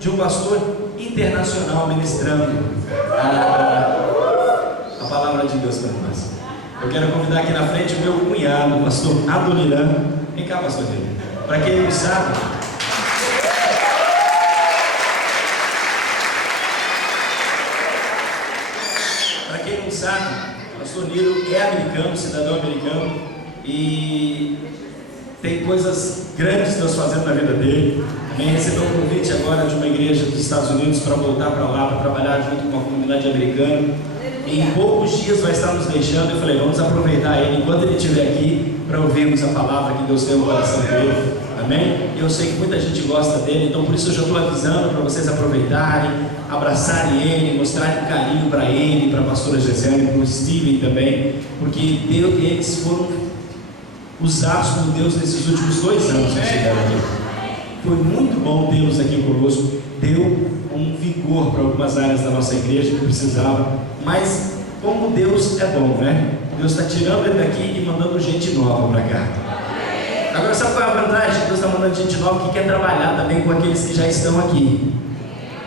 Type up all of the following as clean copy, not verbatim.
de um pastor internacional ministrando a palavra de Deus para nós. Eu quero convidar aqui na frente o meu cunhado, o pastor Adoniran. Vem cá, pastor Adoniran. Para quem não sabe, o pastor Nilo é americano, cidadão americano, e tem coisas grandes Deus fazendo na vida dele. Também recebeu um convite agora de uma igreja dos Estados Unidos para voltar para lá, para trabalhar junto com a comunidade americana. E em poucos dias vai estar nos deixando. Eu falei, vamos aproveitar ele enquanto ele estiver aqui para ouvirmos a palavra que Deus tem no coração dele. Amém? E eu sei que muita gente gosta dele, então por isso eu já estou avisando para vocês aproveitarem, abraçarem ele, mostrarem carinho para ele, para a pastora Gisele, para o Steven também, porque eles foram usados por Deus nesses últimos 2 anos que estiveram aqui. Foi muito bom tê-los aqui conosco, deu um vigor para algumas áreas da nossa igreja que precisava, mas como Deus é bom, né? Deus está tirando ele daqui e mandando gente nova para cá. Agora, sabe qual é a vantagem? Deus está mandando gente nova que quer trabalhar também com aqueles que já estão aqui.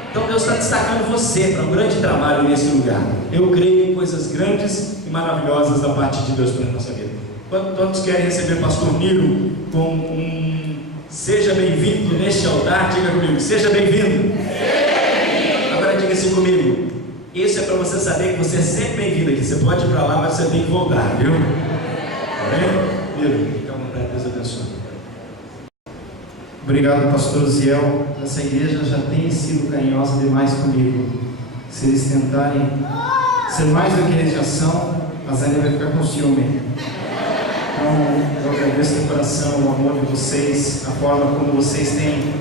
Então Deus está destacando você para um grande trabalho nesse lugar. Eu creio em coisas grandes e maravilhosas da parte de Deus para a nossa vida. Quantos querem receber o pastor Nilo com um seja bem-vindo neste altar? Diga comigo, seja bem-vindo. Agora diga assim comigo, isso é para você saber que você é sempre bem-vindo aqui. Você pode ir para lá, mas você tem que voltar, viu? Amém? Nilo, fica à vontade, Deus abençoe. Obrigado, pastor Ziel. Essa igreja já tem sido carinhosa demais comigo. Se eles tentarem ser mais do que eles já são, a Zélia vai ficar com ciúme. Então, eu agradeço de coração o amor de vocês, a forma como vocês têm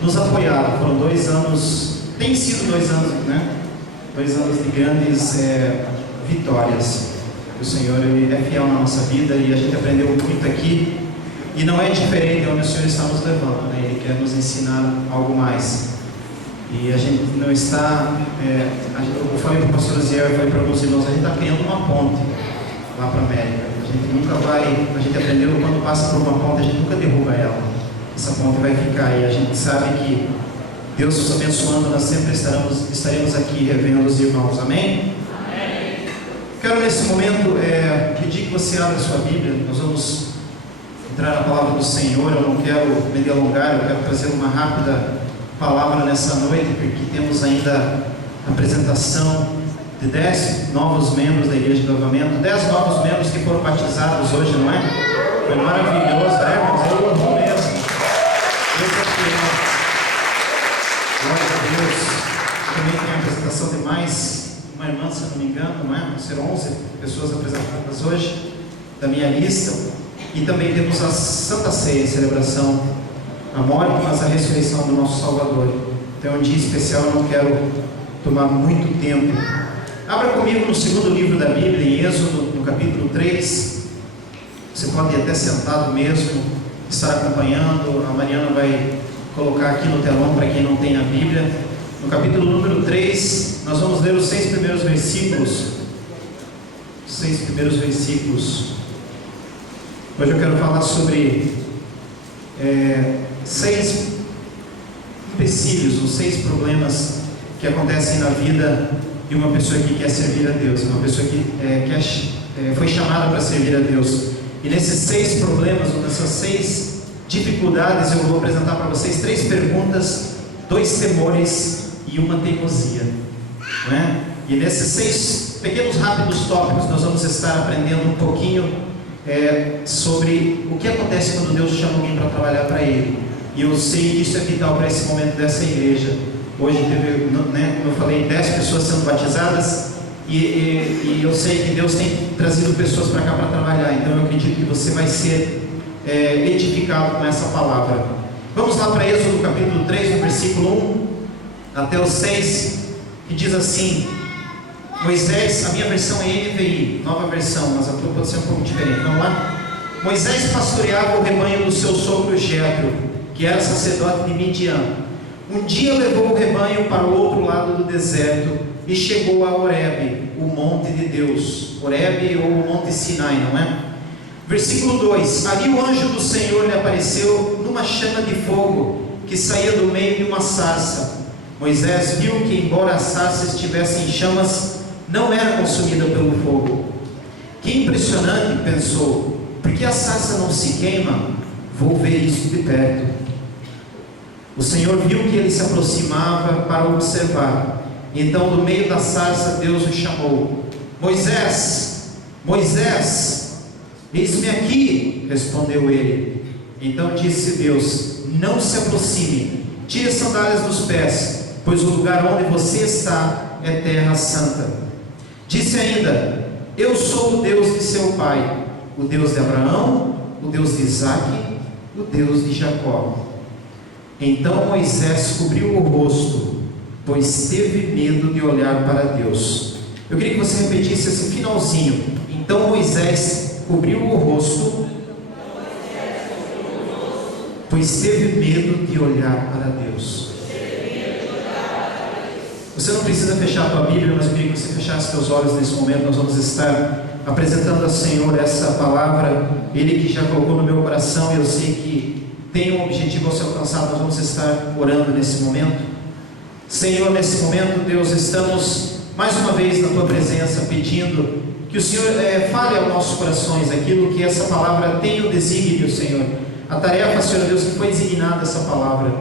nos apoiado. Foram 2 anos, tem sido 2 anos, né? 2 anos de grandes vitórias. O Senhor Ele é fiel na nossa vida e a gente aprendeu muito aqui. E não é diferente onde o Senhor está nos levando, né? Ele quer nos ensinar algo mais. E a gente não está, eu falei para o pastor Ziel, eu falei para alguns irmãos, a gente está criando uma ponte lá para a América. A gente aprendeu que quando passa por uma ponte, a gente nunca derruba ela. Essa ponte vai ficar e a gente sabe que Deus nos abençoando, nós sempre estaremos aqui revendo os irmãos, amém? Amém. Quero nesse momento pedir que você abra a sua Bíblia. Nós vamos entrar na palavra do Senhor. Eu não quero me delongar, eu quero trazer uma rápida palavra nessa noite, porque temos ainda a apresentação de 10 novos membros da Igreja do Avivamento, 10 novos membros que foram batizados hoje, não é? Foi maravilhoso, né, irmãos? Eu amo mesmo. Deus é fiel. Glória a Deus. Também tem a apresentação de mais uma irmã, se eu não me engano, não é? Vão ser 11 pessoas apresentadas hoje da minha lista. E também temos a Santa Ceia, celebração a morte, mas a ressurreição do nosso Salvador. Então é um dia especial, eu não quero tomar muito tempo. Abra comigo no segundo livro da Bíblia, em Êxodo, no capítulo 3. Você pode ir até sentado mesmo, estar acompanhando. A Mariana vai colocar aqui no telão para quem não tem a Bíblia. No capítulo número 3, nós vamos ler os 6 primeiros versículos. Os 6 primeiros versículos. Hoje eu quero falar sobre 6 empecilhos, ou 6 problemas que acontecem na vida de uma pessoa que quer servir a Deus, uma pessoa que foi chamada para servir a Deus. E nesses 6 problemas, ou nessas 6 dificuldades, eu vou apresentar para vocês 3 perguntas, 2 temores e uma teimosia, né? E nesses 6 pequenos rápidos tópicos nós vamos estar aprendendo um pouquinho sobre o que acontece quando Deus chama alguém para trabalhar para Ele. E eu sei que isso é vital para esse momento dessa igreja. Hoje teve, né, como eu falei, 10 pessoas sendo batizadas e eu sei que Deus tem trazido pessoas para cá para trabalhar. Então eu acredito que você vai ser edificado com essa palavra. Vamos lá para Êxodo capítulo 3, no versículo 1 até o 6, que diz assim: Moisés, a minha versão é NVI, nova versão, mas a tua pode ser um pouco diferente. Vamos lá? Moisés pastoreava o rebanho do seu sogro Jetro, que era sacerdote de Midian. Um dia levou o rebanho para o outro lado do deserto e chegou a Horebe, o monte de Deus. Horebe ou o monte Sinai, não é? Versículo 2: Ali o anjo do Senhor lhe apareceu numa chama de fogo que saía do meio de uma sarça. Moisés viu que, embora a sarça estivesse em chamas, não era consumida pelo fogo. Que impressionante, pensou, porque a sarça não se queima? Vou ver isso de perto. O Senhor viu que ele se aproximava para observar. Então, do meio da sarça, Deus o chamou: Moisés, Moisés, eis-me aqui, respondeu ele. Então disse Deus: não se aproxime, tire as sandálias dos pés, pois o lugar onde você está é terra santa. Disse ainda: eu sou o Deus de seu pai, o Deus de Abraão, o Deus de Isaque, o Deus de Jacó. Então Moisés cobriu o rosto, pois teve medo de olhar para Deus. Eu queria que você repetisse esse finalzinho. Então Moisés cobriu o rosto, pois teve medo de olhar para Deus. Você não precisa fechar a tua Bíblia, mas eu queria que você fechasse teus olhos nesse momento. Nós vamos estar apresentando ao Senhor essa palavra, Ele que já colocou no meu coração, e eu sei que tem um objetivo a ser alcançado. Nós vamos estar orando nesse momento. Senhor, nesse momento, Deus, estamos mais uma vez na Tua presença, pedindo que o Senhor fale aos nossos corações aquilo que essa palavra tem o desígnio, Senhor. A tarefa, Senhor Deus, que foi designada essa palavra.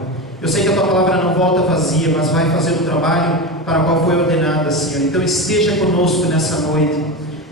Eu sei que a Tua palavra não volta vazia, mas vai fazer o trabalho para o qual foi ordenada, Senhor. Então esteja conosco nessa noite.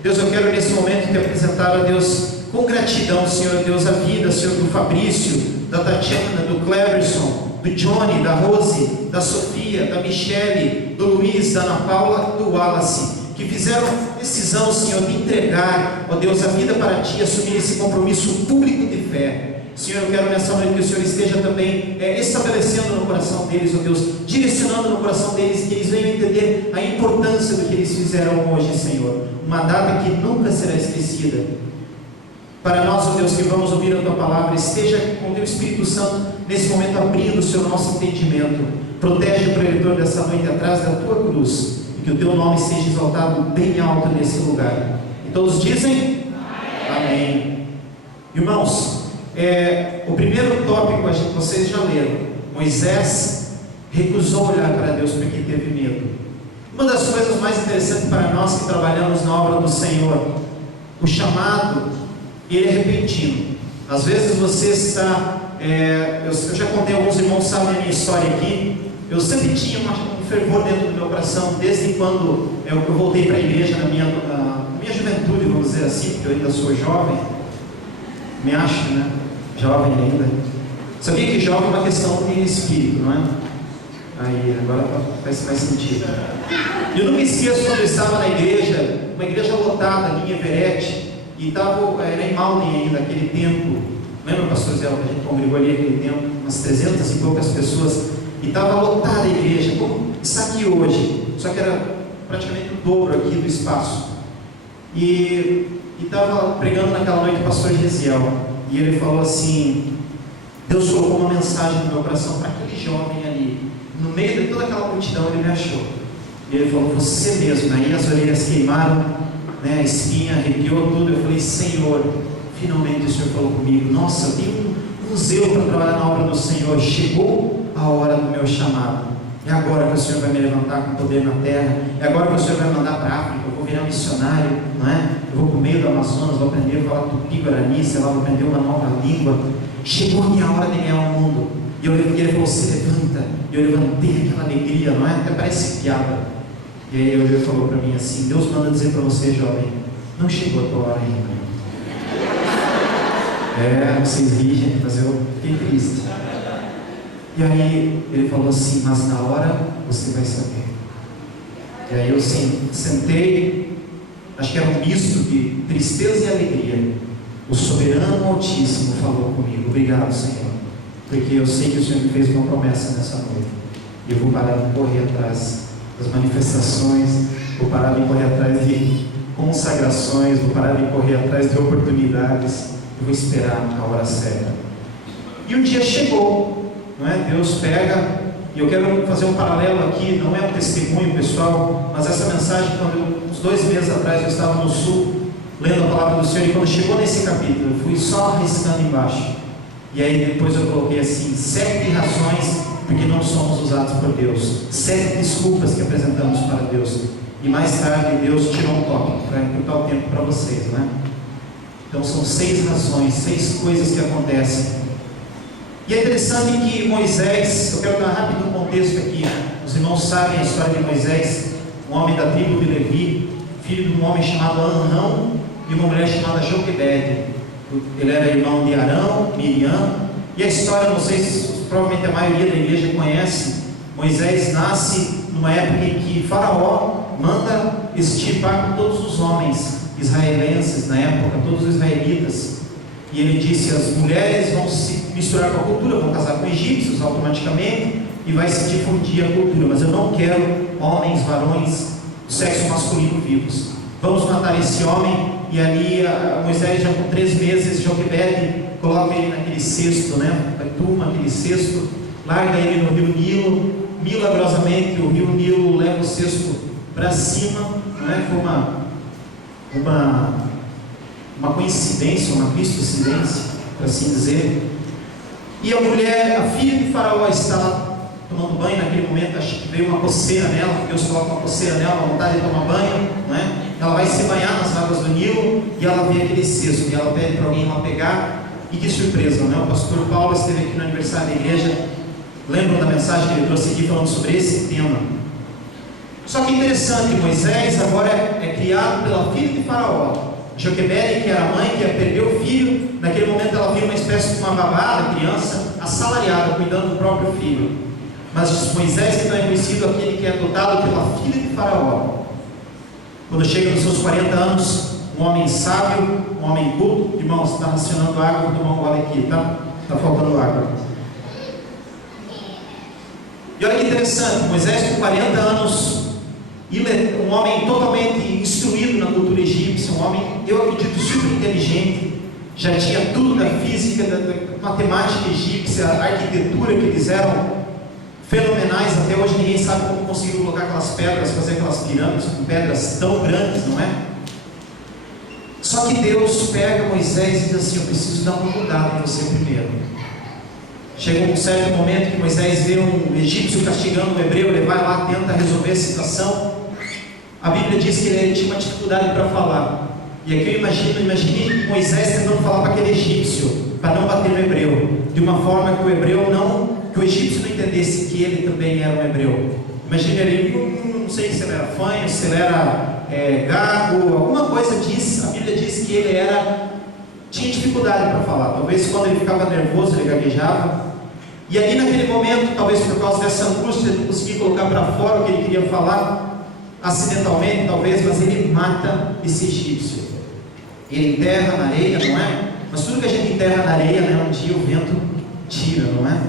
Deus, eu quero nesse momento te apresentar a Deus com gratidão, Senhor Deus, a vida, Senhor, do Fabrício, da Tatiana, do Cleverson, do Johnny, da Rose, da Sofia, da Michele, do Luiz, da Ana Paula, do Wallace, que fizeram a decisão, Senhor, de entregar, ó Deus, a vida para Ti, assumir esse compromisso público de fé. Senhor, eu quero nessa noite que o Senhor esteja também estabelecendo no coração deles, ó Deus, direcionando no coração deles, que eles venham entender a importância do que eles fizeram hoje, Senhor. Uma data que nunca será esquecida. Para nós, ó Deus, que vamos ouvir a Tua palavra, esteja com o Teu Espírito Santo nesse momento abrindo o Seu nosso entendimento. Protege o preletor dessa noite atrás da Tua cruz, e que o Teu nome seja exaltado bem alto nesse lugar. E todos dizem? Amém. Irmãos, o primeiro tópico vocês já leram. Moisés recusou olhar para Deus porque teve medo. Uma das coisas mais interessantes para nós que trabalhamos na obra do Senhor, o chamado, ele é repentino. Às vezes você está, eu já contei, alguns irmãos sabem a minha história aqui. Eu sempre tinha um fervor dentro do meu coração, desde quando eu voltei para a igreja na minha juventude, vamos dizer assim, porque eu ainda sou jovem, me acho, né? Jovem ainda. Sabia que jovem é uma questão de espírito, não é? Aí, agora faz mais sentido. Eu não me esqueço quando eu estava na igreja, uma igreja lotada ali em Everett, e era em Malden ainda, naquele tempo. Lembra, pastor Zé, que a gente congregou ali naquele tempo? Umas 300 e poucas pessoas, e estava lotada a igreja, como está aqui hoje, só que era praticamente o dobro aqui do espaço. E estava pregando naquela noite o pastor Gesiel, e ele falou assim: Deus colocou uma mensagem no meu coração para aquele jovem ali, no meio de toda aquela multidão. Ele me achou, e ele falou: você mesmo. Aí as orelhas queimaram, né, a espinha arrepiou tudo. Eu falei: Senhor, finalmente o Senhor falou comigo. Nossa, eu tenho um zelo para trabalhar na obra do Senhor. Chegou a hora do meu chamado. É agora que o Senhor vai me levantar com poder na terra. É agora que o Senhor vai me mandar para a África. Eu vou virar missionário, não é? Eu vou para o meio do Amazonas, vou aprender a falar tupi-guarani, sei lá, vou aprender uma nova língua. Chegou a minha hora de ganhar o mundo. E ele falou: se levanta. E eu levantei aquela alegria, não é? Até parece piada. E aí ele falou para mim assim: Deus manda dizer para você, jovem, não chegou a tua hora ainda. Vocês riem, gente, mas eu fiquei triste. E aí ele falou assim: mas na hora você vai saber. E aí eu sentei, acho que era um misto de tristeza e alegria. O soberano Altíssimo falou comigo: obrigado, Senhor, porque eu sei que o Senhor me fez uma promessa nessa noite. E eu vou parar de correr atrás das manifestações, vou parar de correr atrás de consagrações, vou parar de correr atrás de oportunidades. Eu vou esperar a hora certa. E o dia chegou, não é? Deus pega, e eu quero fazer um paralelo aqui, não é um testemunho pessoal, mas essa mensagem, uns 2 meses atrás eu estava no sul, lendo a palavra do Senhor, e quando chegou nesse capítulo, eu fui só riscando embaixo, e aí depois eu coloquei assim: 7 razões porque não somos usados por Deus. 7 desculpas que apresentamos para Deus. E mais tarde Deus tirou um toque para encurtar o tempo para vocês, né? Então são 6 razões, 6 coisas que acontecem. E é interessante que Moisés, eu quero dar rápido um contexto aqui. Os irmãos sabem a história de Moisés, um homem da tribo de Levi, filho de um homem chamado Arão e uma mulher chamada Joquebede. Ele era irmão de Arão, Miriam. E a história, não sei se provavelmente a maioria da igreja conhece. Moisés nasce numa época em que Faraó manda extirpar todos os homens israelenses na época, todos os israelitas. E ele disse: as mulheres vão se misturar com a cultura, vão casar com egípcios automaticamente, e vai se difundir a cultura, mas eu não quero homens, varões do sexo masculino vivos. Vamos matar esse homem. E ali Moisés, já com 3 meses, Joquebede coloca ele naquele cesto, né? Turma aquele cesto, larga ele no rio Nilo. Milagrosamente o rio Nilo leva o cesto para cima, não é? Foi uma coincidência, uma cristocidência, por assim dizer. E a mulher, a filha de Faraó, está lá tomando banho. Naquele momento acho que veio uma coceira nela, Deus coloca uma coceira nela, uma vontade de tomar banho, não é? Ela vai se banhar nas águas do Nilo e ela vê aquele cesto e ela pede para alguém lá pegar. E que surpresa, não é? O pastor Paulo esteve aqui no aniversário da igreja. Lembram da mensagem que ele trouxe aqui falando sobre esse tema? Só que interessante, Moisés agora é criado pela filha de Faraó. Joquebede, que era a mãe, que ia perder o filho, naquele momento ela vira uma espécie de uma babá da criança, assalariada, cuidando do próprio filho. Mas Moisés então é conhecido aquele que é adotado pela filha de Faraó. Quando chega nos seus 40 anos, um homem sábio, um homem culto. Irmãos, está racionando água, vou tomar um gole aqui, tá? Está faltando água. E olha que interessante, Moisés com 40 anos, um homem totalmente instruído na cultura egípcia, um homem, eu acredito, super inteligente, já tinha tudo da física, da matemática egípcia, a arquitetura que eles eram fenomenais. Até hoje ninguém sabe como conseguiu colocar aquelas pedras, fazer aquelas pirâmides com pedras tão grandes, não é? Só que Deus pega Moisés e diz assim: eu preciso dar uma mudada em você primeiro. Chega um certo momento que Moisés vê um egípcio castigando um hebreu, ele vai lá, tenta resolver a situação. A Bíblia diz que ele tinha uma dificuldade para falar. E aqui eu imagine Moisés tentando falar para aquele egípcio, para não bater no hebreu, de uma forma que que o egípcio não entendesse que ele também era um hebreu. Imagine ele, não sei se ele era fanho, se ele era gago, alguma coisa diz. A Bíblia diz que ele tinha dificuldade para falar. Talvez quando ele ficava nervoso, ele gaguejava. E ali naquele momento, talvez por causa dessa angústia, ele não conseguia colocar para fora o que ele queria falar, acidentalmente talvez, mas ele mata esse egípcio. Ele enterra na areia, não é? Mas tudo que a gente enterra na areia, né, um dia o vento tira, não é?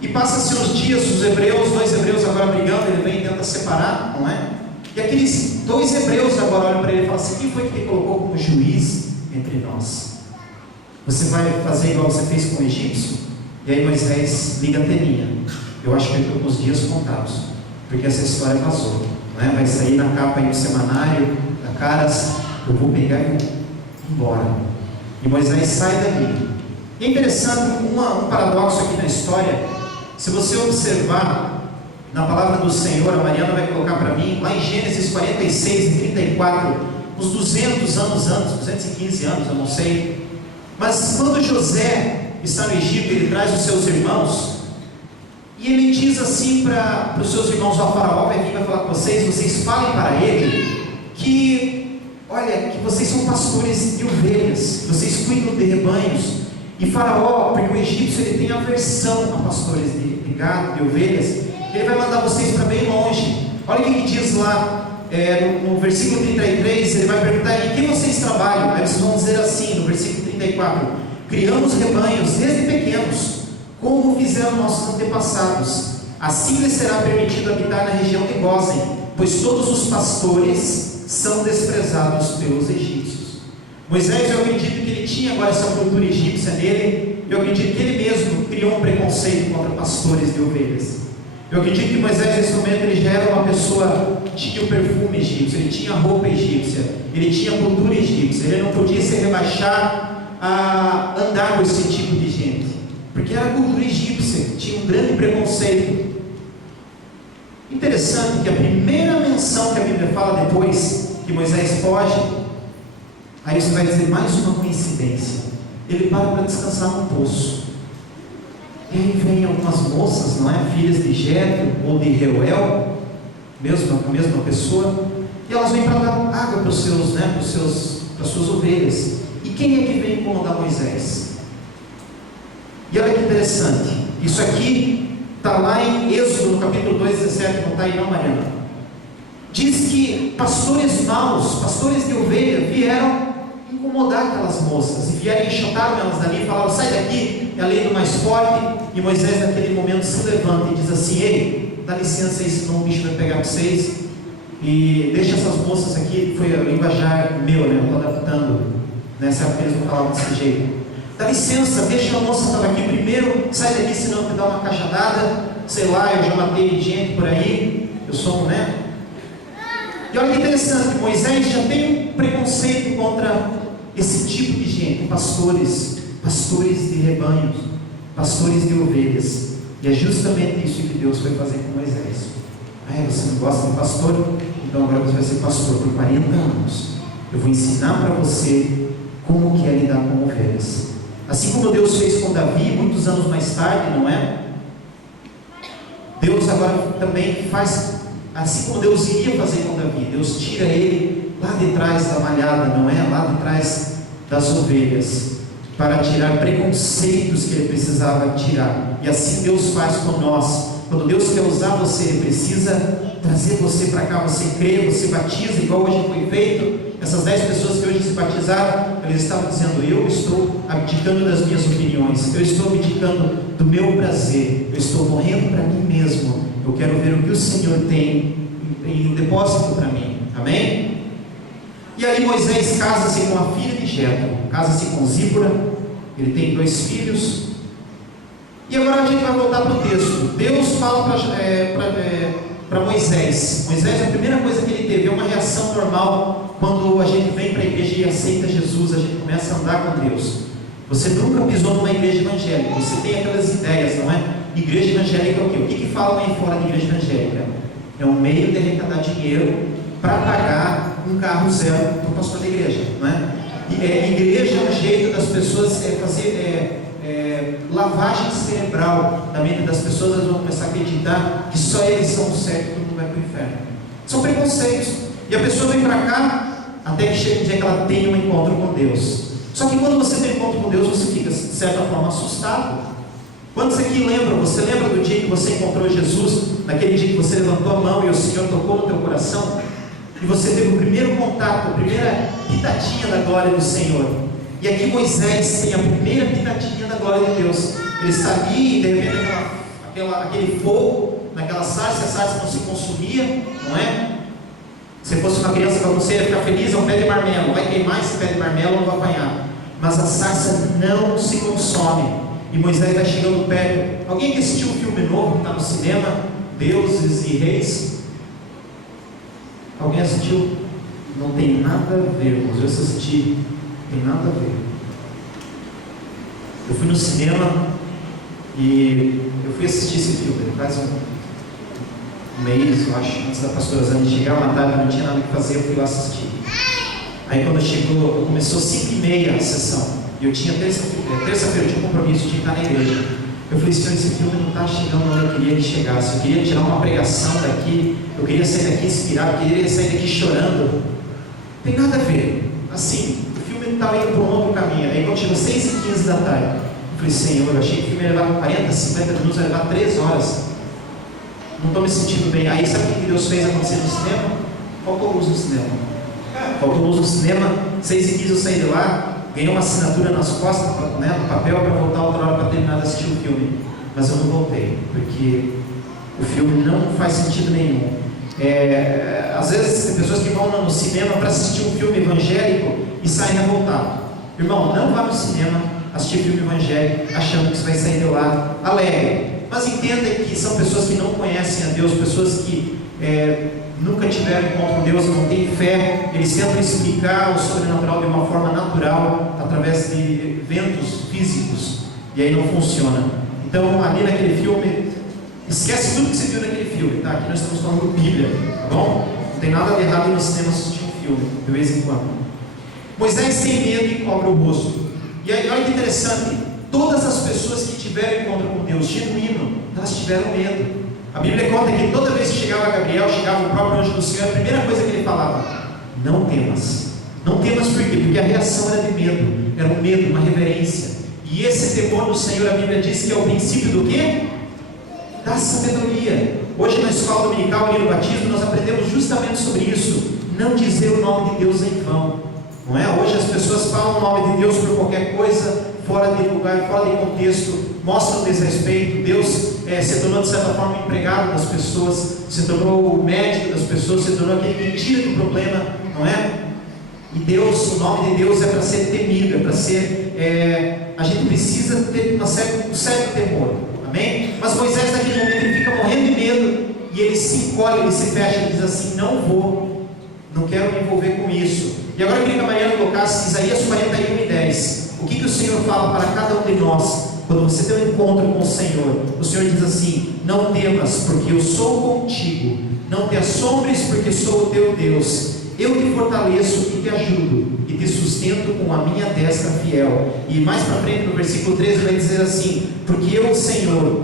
E passa-se uns dias, os 2 hebreus agora brigando, ele vem e tenta separar, não é? E aqueles 2 hebreus agora olham para ele e falam assim: quem foi que te colocou como juiz entre nós? Você vai fazer igual você fez com o egípcio? E aí Moisés liga a anteninha. Eu acho que eu estou com os dias contados, porque essa história vazou, não é? Vai sair na capa aí do semanário, da Caras, eu vou pegar e vou embora. E Moisés sai dali. E é interessante, um paradoxo aqui na história. Se você observar na palavra do Senhor, a Mariana vai colocar para mim, lá em Gênesis 46 e 34, uns 200 anos antes, 215 anos, eu não sei. Mas quando José está no Egito, ele traz os seus irmãos, e ele diz assim para os seus irmãos: ó, Faraó vai vir, vai falar com vocês falem para ele que, olha, que vocês são pastores de ovelhas, vocês cuidam de rebanhos. E Faraó, porque o egípcio ele tem aversão a pastores de gado, de ovelhas, ele vai mandar vocês para bem longe. Olha o que ele diz lá, no versículo 33, ele vai perguntar: em que vocês trabalham? Aí vocês vão dizer assim, no versículo 34: criamos rebanhos desde pequenos, como fizeram nossos antepassados. Assim lhes será permitido habitar na região de Gósen, pois todos os pastores são desprezados pelos egípcios. Moisés, eu acredito que ele tinha agora essa cultura egípcia nele. Eu acredito que ele mesmo criou um preconceito contra pastores de ovelhas. Eu acredito que Moisés, nesse momento, ele já era uma pessoa que tinha o perfume egípcio, ele tinha a roupa egípcia, ele tinha a cultura egípcia. Ele não podia se rebaixar a andar com esse tipo de gente, porque porque era a cultura egípcia, tinha um grande preconceito. Interessante que a primeira menção que a Bíblia fala depois que Moisés foge, aí você vai dizer mais uma coincidência, ele para descansar num poço, e aí vem algumas moças, não é? Filhas de Jetro ou de Reuel, a mesma pessoa, e elas vêm para dar água para os seus, para as suas ovelhas. E quem é que vem incomodar Moisés? E olha que interessante, isso aqui está lá em Êxodo, no capítulo 2, 17, não está aí não, Mariana? Diz que pastores maus, pastores de ovelha, vieram incomodar aquelas moças, e vieram e enxotaram elas dali, e falaram, sai daqui, é a lei do mais forte. E Moisés naquele momento se levanta e diz assim, ei, dá licença aí, senão o bicho vai pegar vocês, e deixa essas moças aqui. Foi o linguajar meu, eu estou adaptando, nessa época eles não falavam desse jeito. Dá licença, deixa a moça estar aqui primeiro, sai daqui, senão eu vou dar uma cajadada, sei lá, eu já matei gente por aí, eu sou E olha que interessante, Moisés já tem um preconceito contra esse tipo de gente, pastores de rebanhos, pastores de ovelhas, e é justamente isso que Deus foi fazer com Moisés. Você não gosta de pastor? Então agora você vai ser pastor por 40 anos, eu vou ensinar para você como que é lidar com ovelhas. Assim como Deus fez com Davi, muitos anos mais tarde, não é? Deus agora também faz, assim como Deus iria fazer com Davi, Deus tira ele lá de trás da malhada, não é? Lá de trás das ovelhas, para tirar preconceitos que ele precisava tirar. E assim Deus faz com nós. Quando Deus quer usar você, Ele precisa trazer você para cá. Você crê, você batiza, igual hoje foi feito. Essas 10 pessoas que hoje se batizaram, eles estavam dizendo, eu estou abdicando das minhas opiniões, eu estou abdicando do meu prazer, eu estou morrendo para mim mesmo, eu quero ver o que o Senhor tem em depósito para mim. Amém? E aí Moisés casa-se com a filha de Jetro, casa-se com Zípora, ele tem 2 filhos. E agora a gente vai voltar para o texto. Deus fala para Moisés. Moisés, a primeira coisa que ele teve é uma reação normal quando a gente vem para a igreja e aceita Jesus, a gente começa a andar com Deus. Você nunca pisou numa igreja evangélica, você tem aquelas ideias, não é? Igreja evangélica é o quê? O que falam aí fora da igreja evangélica? É um meio de arrecadar dinheiro para pagar um carro zero para o pastor da igreja, não é? Igreja é um jeito das pessoas fazer lavagem cerebral na mente das pessoas. Elas vão começar a acreditar que só eles são o certo e todo mundo vai para o inferno. São preconceitos. E a pessoa vem para cá até que chega um dia que ela tem um encontro com Deus. Só que quando você tem um encontro com Deus, você fica de certa forma assustado. Quantos aqui lembram? Você lembra do dia que você encontrou Jesus? Naquele dia que você levantou a mão e o Senhor tocou no teu coração? E você teve o primeiro contato, a primeira pitadinha da glória do Senhor. E aqui Moisés tem a primeira pitadinha da glória de Deus. Ele está ali e de repente aquele fogo, naquela sarça, a sarça não se consumia, não é? Se fosse uma criança para você, ia ficar feliz, é um pé de marmelo, vai queimar esse pé de marmelo, não vai apanhar. Mas a sarça não se consome. E Moisés vai chegando perto. Alguém que assistiu um filme novo que está no cinema, Deuses e Reis? Alguém assistiu? Não tem nada a ver, mas eu assisti. Não tem nada a ver. Eu fui no cinema e eu fui assistir esse filme faz um mês, eu acho, antes da pastora Zane chegar. Uma tarde, não tinha nada que fazer, eu fui lá assistir. Aí quando chegou, começou 5h30 a sessão, e eu tinha terça-feira, eu tinha um compromisso de estar na igreja. Eu falei, Senhor, esse filme não está chegando onde eu queria que chegasse. Eu queria tirar uma pregação daqui, eu queria sair daqui inspirado, eu queria sair daqui chorando. Não tem nada a ver. Assim, o filme estava indo para um outro caminho. Aí quando chegou 6h15 da tarde, eu falei, Senhor, eu achei que o filme ia levar 40, 50 minutos, ia levar 3 horas. Não estou me sentindo bem. Aí sabe o que Deus fez acontecer no cinema? Faltou luz no cinema. Faltou luz no cinema, 6h15 eu saí de lá, ganhei uma assinatura nas costas, né, no papel, para voltar outra hora para terminar de assistir o filme. Mas eu não voltei, porque o filme não faz sentido nenhum. Às vezes tem pessoas que vão no cinema para assistir um filme evangélico e saem revoltados. Irmão, não vá no cinema assistir filme evangélico achando que você vai sair de lá alegre. Mas entenda que são pessoas que não conhecem a Deus, pessoas que nunca tiveram encontro com Deus, não têm fé. Eles tentam explicar o sobrenatural de uma forma natural, através de eventos físicos, e aí não funciona. Então, ali naquele filme, esquece tudo que você viu naquele filme, tá? Aqui nós estamos falando Bíblia, tá bom? Não tem nada de errado no cinema assistir um filme, de vez em quando. Moisés tem medo e cobre o rosto. E aí, olha que interessante, todas as pessoas que tiveram encontro com Deus genuíno, elas tiveram medo. A Bíblia conta que toda vez que chegava Gabriel, chegava o próprio anjo do Senhor, a primeira coisa que ele falava: não temas. Não temas por quê? Porque a reação era de medo, era um medo, uma reverência. E esse temor do Senhor, a Bíblia diz que é o princípio do quê? Da sabedoria. Hoje na escola dominical, ali no batismo, nós aprendemos justamente sobre isso. Não dizer o nome de Deus em vão. Não é? Hoje as pessoas falam o nome de Deus por qualquer coisa, fora de lugar, fora de contexto, mostram desrespeito. Deus se tornou de certa forma o empregado das pessoas, se tornou o médico das pessoas, se tornou aquele que tira do problema, não é? E Deus, o nome de Deus é para ser temido, é para ser, a gente precisa ter um certo temor, amém? Mas Moisés naquele momento ele fica morrendo de medo, e ele se encolhe, ele se fecha, ele diz assim: não quero me envolver com isso. E agora eu queria que a Mariana colocasse Isaías 41:10. O que o Senhor fala para cada um de nós quando você tem um encontro com o Senhor? O Senhor diz assim: não temas, porque eu sou contigo. Não te assombres, porque sou o teu Deus. Eu te fortaleço e te ajudo, e te sustento com a minha destra fiel. E mais para frente, no versículo 13, vai dizer assim: porque eu, Senhor,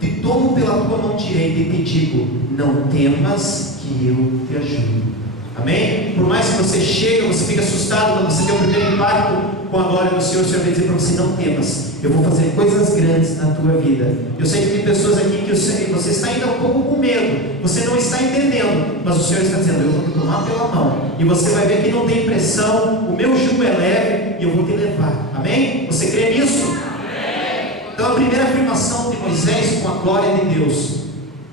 te tomo pela tua mão direita e te digo: não temas, que eu te ajudo. Amém? Por mais que você chegue, você fique assustado quando você tem o primeiro impacto com a glória do Senhor, o Senhor vai dizer para você: não temas, eu vou fazer coisas grandes na tua vida. Eu sei que tem pessoas aqui que você está ainda um pouco com medo, você não está entendendo, mas o Senhor está dizendo: eu vou te tomar pela mão, e você vai ver que não tem pressão, o meu jugo é leve, e eu vou te levar. Amém? Você crê nisso? Amém. Então a primeira afirmação de Moisés com a glória de Deus: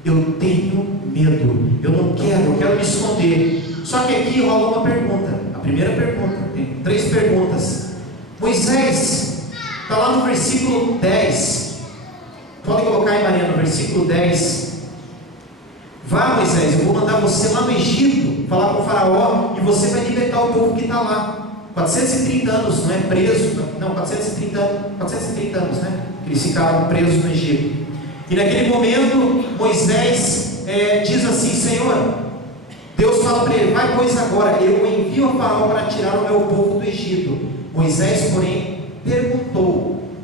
eu tenho medo, eu quero me esconder. Só que aqui rola uma pergunta. A primeira pergunta, tem 3 perguntas. Moisés, está lá no versículo 10. Pode colocar aí, Maria, no versículo 10. Vá, Moisés, eu vou mandar você lá no Egito falar com o faraó, e você vai libertar o povo que está lá. 430 anos, não é preso? Não, 430 anos, né? Eles ficaram presos no Egito. E naquele momento, Moisés diz assim: Senhor, Deus fala para ele: vai, pois agora, eu envio a faraó para tirar o meu povo do Egito. Moisés, porém,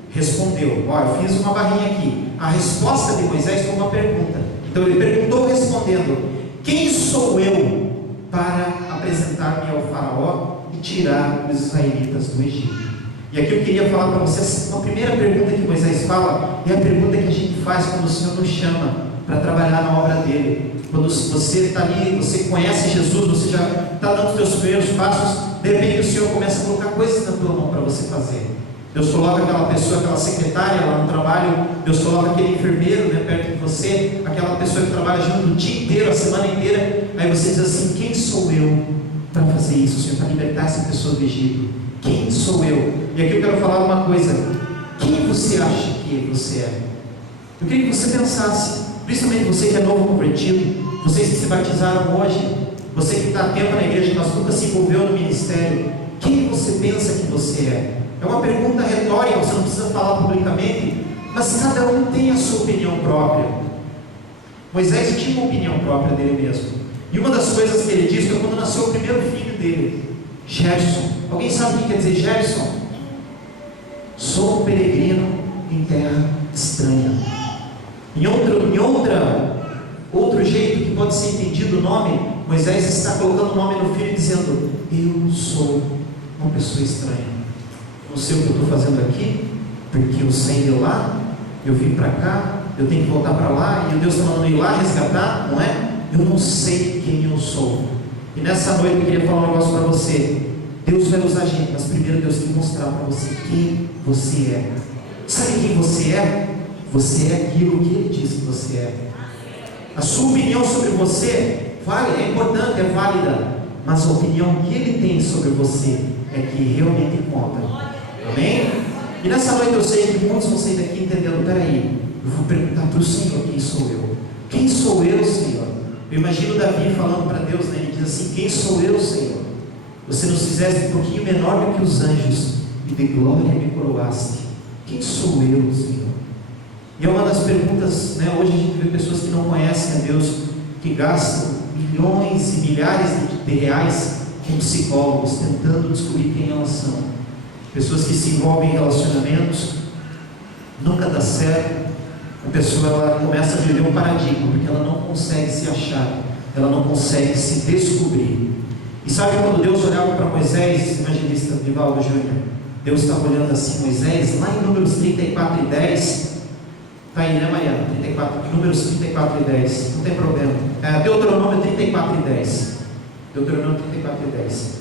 respondeu. Olha, eu fiz uma barrinha aqui. A resposta de Moisés foi uma pergunta. Então ele perguntou respondendo: quem sou eu para apresentar-me ao faraó e tirar os israelitas do Egito? E aqui eu queria falar para vocês, uma primeira pergunta que Moisés fala, é a pergunta que a gente faz quando o Senhor nos chama para trabalhar na obra dele. Quando você está ali, você conhece Jesus, você já está dando os seus primeiros passos, de repente o Senhor começa a colocar coisas na tua mão para você fazer. Deus coloca aquela pessoa, aquela secretária lá no trabalho, Deus coloca aquele enfermeiro, né, perto de você, aquela pessoa que trabalha junto o dia inteiro, a semana inteira. Aí você diz assim: quem sou eu para fazer isso, Senhor, para libertar essa pessoa do Egito? Quem sou eu? E aqui eu quero falar uma coisa: quem você acha que você é? Eu queria que você pensasse, principalmente você que é novo convertido, vocês que se batizaram hoje, você que está há tempo na igreja, mas nunca se envolveu no ministério, quem você pensa que você é? É uma pergunta retórica, você não precisa falar publicamente, mas cada um tem a sua opinião própria. Moisés tinha uma opinião própria dele mesmo, e uma das coisas que ele disse foi quando nasceu o primeiro filho dele, Gerson. Alguém sabe o que quer dizer Gerson? Sou um peregrino em terra estranha. Outro jeito que pode ser entendido o nome, Moisés está colocando o nome no filho, dizendo: eu sou uma pessoa estranha, não sei o que eu estou fazendo aqui, porque eu saí de lá, eu vim para cá, eu tenho que voltar para lá, e Deus está mandando ir lá resgatar, não é? Eu não sei quem eu sou. E nessa noite eu queria falar um negócio para você. Deus vai usar a gente, mas primeiro Deus tem que mostrar para você quem você é. Sabe quem você é? Você é aquilo que Ele diz que você é. A sua opinião sobre você é importante, é válida, mas a opinião que Ele tem sobre você é que realmente conta. Amém? E nessa noite eu sei que muitos vão sair daqui entendendo: peraí, eu vou perguntar para o Senhor quem sou eu. Quem sou eu, Senhor? Eu imagino Davi falando para Deus, né? Ele diz assim: quem sou eu, Senhor? Você nos fizeste um pouquinho menor do que os anjos, e de glória me coroaste. Quem sou eu, Senhor? E é uma das perguntas, né? Hoje a gente vê pessoas que não conhecem a Deus, que gastam milhões e milhares de reais com psicólogos, tentando descobrir quem elas são. Pessoas que se envolvem em relacionamentos, nunca dá certo. A pessoa ela começa a viver um paradigma, porque ela não consegue se achar, ela não consegue se descobrir. E sabe quando Deus olhava para Moisés, evangelista Divaldo Júnior, Deus estava olhando assim, Moisés, lá em Números 34 e 10, está aí, né, Mariana? Números 34 e 10, não tem problema. Deuteronômio 34 e 10. Deuteronômio 34 e 10.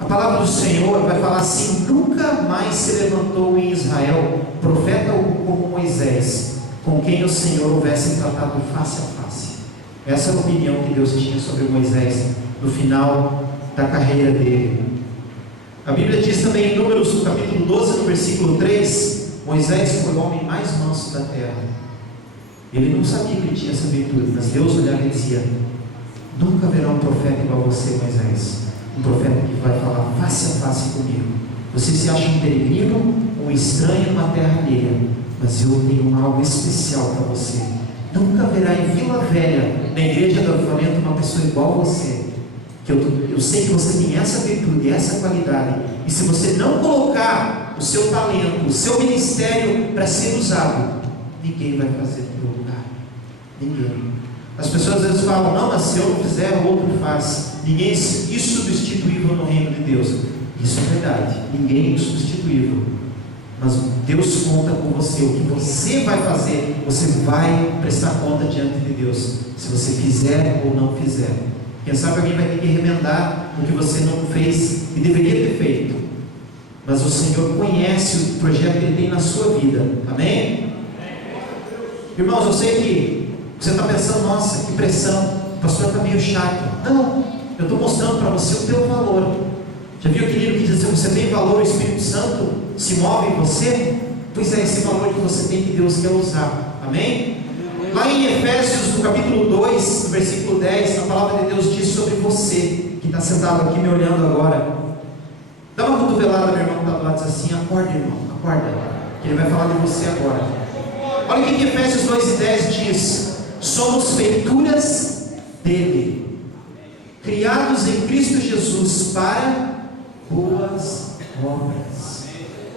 A palavra do Senhor vai falar assim: nunca mais se levantou em Israel profeta como Moisés, com quem o Senhor houvesse tratado face a face. Essa é a opinião que Deus tinha sobre Moisés no final da carreira dele. A Bíblia diz também em Números, no capítulo 12, no versículo 3, Moisés foi o homem mais manso da terra. Ele não sabia que ele tinha essa virtude, mas Deus olhava e dizia: nunca haverá um profeta igual a você, Moisés, um profeta que vai falar face a face comigo. Você se acha um peregrino, um estranho numa terra alheia, mas eu tenho algo especial para você. Nunca haverá em Vila Velha, na igreja do Avivamento, uma pessoa igual a você. Que eu sei que você tem essa virtude, essa qualidade, e se você não colocar o seu talento, o seu ministério para ser usado, ninguém vai fazer no teu lugar. Ninguém. As pessoas às vezes falam: não, mas se eu não fizer, o outro faz. Ninguém é insubstituível no reino de Deus. Isso é verdade, ninguém é insubstituível, mas Deus conta com você. O que você vai fazer, você vai prestar conta diante de Deus, se você fizer ou não fizer. Quem sabe alguém vai ter que remendar o que você não fez e deveria ter feito, mas o Senhor conhece o projeto que Ele tem na sua vida. Amém? Irmãos, eu sei que você está pensando: nossa, que pressão, o pastor está meio chato. Não, eu estou mostrando para você o teu valor. Já viu aquele livro que diz assim: você tem valor, o Espírito Santo se move em você? Pois é, esse valor que você tem, que Deus quer usar. Amém? Lá em Efésios, no capítulo 2, no versículo 10, a palavra de Deus diz sobre você, que está sentado aqui me olhando agora. Dá uma cotovelada, meu irmão que está do lado, diz assim: acorda, irmão, acorda, que ele vai falar de você agora. Olha o que Efésios 2 e 10 diz: somos feituras dele, criados em Cristo Jesus para boas obras.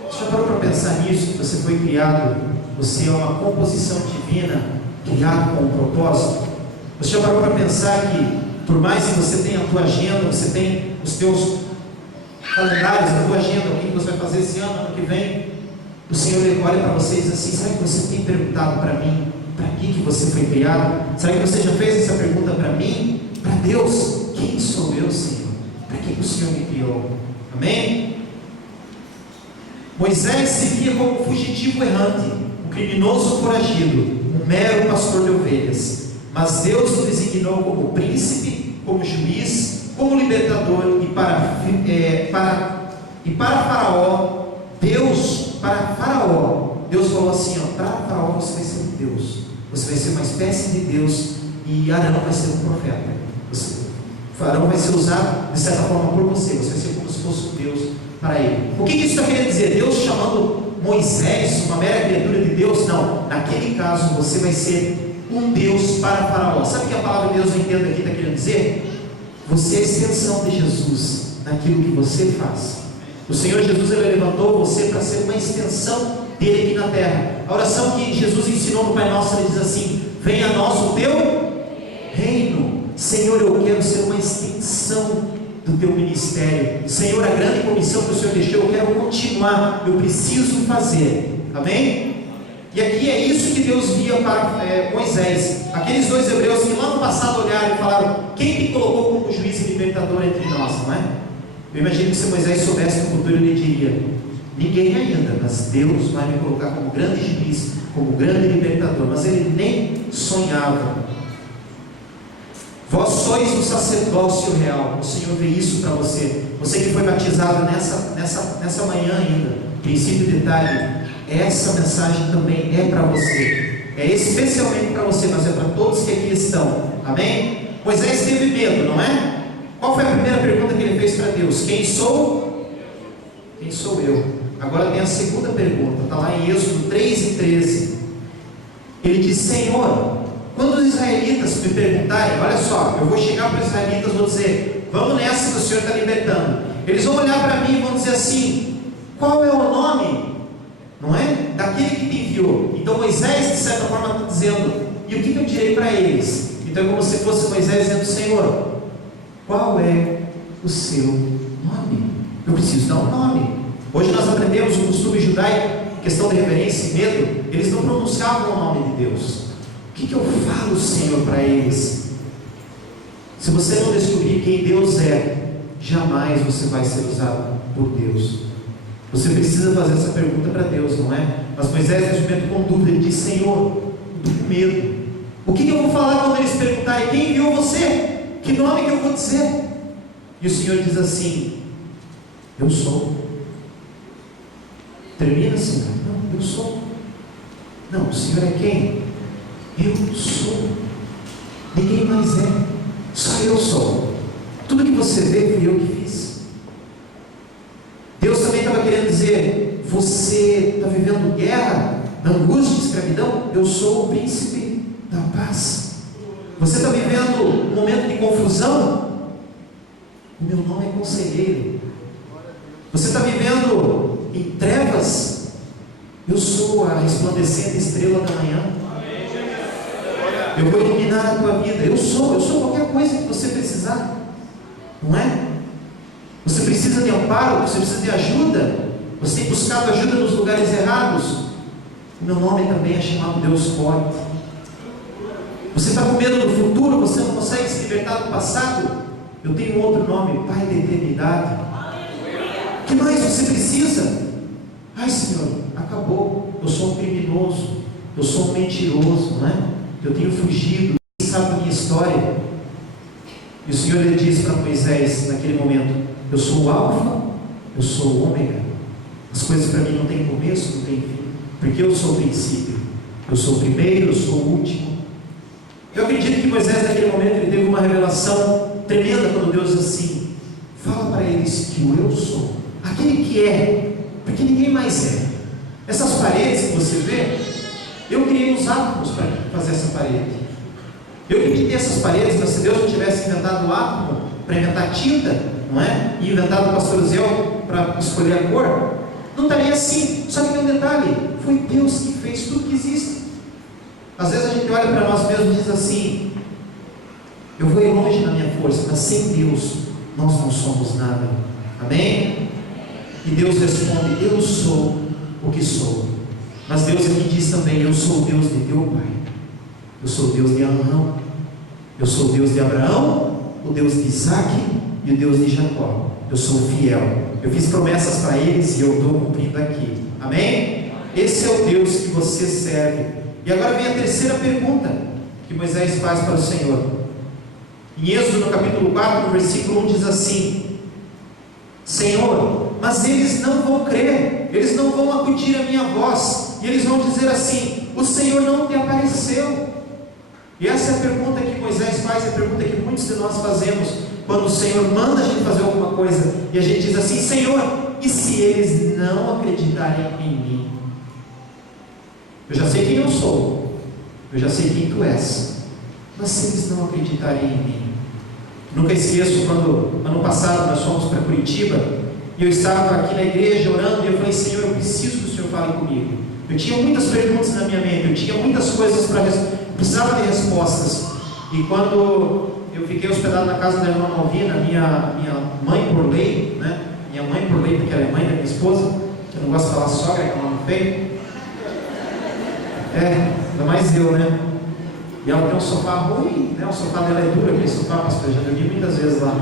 Você já parou para pensar nisso? Que você foi criado, você é uma composição divina, criado com um propósito. Você já parou para pensar que, por mais que você tenha a tua agenda, você tem os teus calendários, a tua agenda, o que você vai fazer esse ano, ano que vem, o Senhor olha para você e diz assim: será que você tem perguntado para mim, para que você foi criado? Será que você já fez essa pergunta para mim, para Deus? Quem sou eu, Senhor? Para que o Senhor me criou? Amém? Moisés se via como um fugitivo errante, um criminoso foragido, um mero pastor de ovelhas, mas Deus o designou como príncipe, como juiz, como libertador, e para Faraó, Deus falou assim: para Faraó você vai ser um Deus, você vai ser uma espécie de Deus, e Arão vai ser um profeta. Faraó vai ser usado de certa forma por você, você vai ser como se fosse um Deus para ele. O que isso está querendo dizer? Deus chamando Moisés uma mera criatura de Deus? Não, naquele caso você vai ser um Deus para Faraó. Sabe o que a palavra de Deus, eu entendo aqui, está querendo dizer? Você é a extensão de Jesus naquilo que você faz. O Senhor Jesus, Ele levantou você para ser uma extensão dele aqui na terra. A oração que Jesus ensinou no Pai Nosso, Ele diz assim: venha a nós o teu reino. Senhor, eu quero ser uma extensão do teu ministério. Senhor, a grande comissão que o Senhor deixou, eu quero continuar, eu preciso fazer. Amém? E aqui é isso que Deus via para Moisés. Aqueles dois hebreus que lá no passado olharam e falaram: quem te colocou como juiz e libertador entre nós, não é? Eu imagino que se Moisés soubesse no futuro, ele diria: ninguém ainda, mas Deus vai me colocar como grande juiz, como grande libertador. Mas ele nem sonhava. Vós sois o sacerdócio real. O Senhor vê isso para você. Você que foi batizado nessa manhã ainda, princípio de tarde, essa mensagem também é para você. É especialmente para você, mas é para todos que aqui estão. Amém? Moisés teve medo, não é? Qual foi a primeira pergunta que ele fez para Deus? Quem sou? Quem sou eu? Agora tem a segunda pergunta. Está lá em Êxodo 3 e 13. Ele diz: Senhor, quando os israelitas me perguntarem, olha só, eu vou chegar para os israelitas e vou dizer: vamos nessa que o Senhor está libertando. Eles vão olhar para mim e vão dizer assim: qual é o nome, não é? Daquele que te enviou. Então Moisés, de certa forma, está dizendo: e o que eu direi para eles? Então é como se fosse Moisés dizendo: Senhor, qual é o seu nome? Eu preciso dar um nome. Hoje nós aprendemos o costume judaico, questão de reverência e medo, eles não pronunciavam o nome de Deus. O que eu falo, Senhor, para eles? Se você não descobrir quem Deus é, jamais você vai ser usado por Deus. Você precisa fazer essa pergunta para Deus, não é? Mas Moisés, nesse momento, com dúvida, ele diz: Senhor, estou com medo. O que eu vou falar quando eles perguntarem: quem enviou você? Que nome que eu vou dizer? E o Senhor diz assim: eu sou. Termina assim: não, eu sou. Não, o Senhor é quem? Eu sou. Ninguém mais é. Só eu sou. Tudo que você vê fui eu que fiz. Deus também estava querendo dizer: você está vivendo guerra, angústia, escravidão? Eu sou o príncipe da paz. Você está vivendo um momento de confusão? O meu nome é conselheiro. Você está vivendo em trevas? Eu sou a resplandecente estrela da manhã. Eu vou iluminar a tua vida. Eu sou qualquer coisa que você precisar, não é? Você precisa de amparo, você precisa de ajuda, você tem buscado ajuda nos lugares errados. O meu nome também é chamado Deus Forte. Você está com medo do futuro, você não consegue se libertar do passado? Eu tenho outro nome: Pai da eternidade. O que mais você precisa? Ai, Senhor, acabou. Eu sou um criminoso, eu sou um mentiroso, não é? Eu tenho fugido, quem sabe a minha história? E o Senhor lhe diz para Moisés naquele momento: eu sou o Alfa, eu sou o Ômega. As coisas para mim não têm começo, não têm fim, porque eu sou o princípio, eu sou o primeiro, eu sou o último. Eu acredito que Moisés naquele momento ele teve uma revelação tremenda quando Deus diz assim: fala para eles que o eu sou, aquele que é, porque ninguém mais é. Essas paredes que você vê, eu criei os átomos para fazer essa parede. Eu acreditei essas paredes, mas se Deus não tivesse inventado o átomo para inventar tinta, não é? E inventado o pastor Zéu para escolher a cor, não estaria assim. Só que tem um detalhe: foi Deus que fez tudo que existe. Às vezes a gente olha para nós mesmos e diz assim: eu vou ir longe na minha força, mas sem Deus nós não somos nada. Amém? E Deus responde: eu sou o que sou. Mas Deus aqui diz também: eu sou o Deus de teu pai, eu sou o Deus de Abraão, eu sou o Deus de Abraão, o Deus de Isaac e o Deus de Jacó. Eu sou fiel, eu fiz promessas para eles e eu estou cumprindo aqui. Amém? Esse é o Deus que você serve. E agora vem a terceira pergunta que Moisés faz para o Senhor. Em Êxodo, no capítulo 4, no versículo 1, diz assim: Senhor, mas eles não vão crer, eles não vão acudir a minha voz, e eles vão dizer assim: o Senhor não te apareceu. E essa é a pergunta que Moisés faz, é a pergunta que muitos de nós fazemos quando o Senhor manda a gente fazer alguma coisa, e a gente diz assim: Senhor, e se eles não acreditarem em mim? Eu já sei quem eu sou, eu já sei quem tu és, mas se eles não acreditarem em mim? Nunca esqueço quando, ano passado, nós fomos para Curitiba, e eu estava aqui na igreja orando, e eu falei: Senhor, eu preciso que o Senhor fale comigo. Eu tinha muitas perguntas na minha mente, eu tinha muitas coisas para precisava de respostas. E quando eu fiquei hospedado na casa da irmã Malvina, minha mãe por lei, né? Minha mãe por lei, porque ela é mãe da minha esposa, eu não gosto de falar sogra, que é um nome feio. Ainda mais eu, né? E ela tem um sofá ruim, né? O sofá dela é duro, aquele sofá, pastor, eu já dormi muitas vezes lá.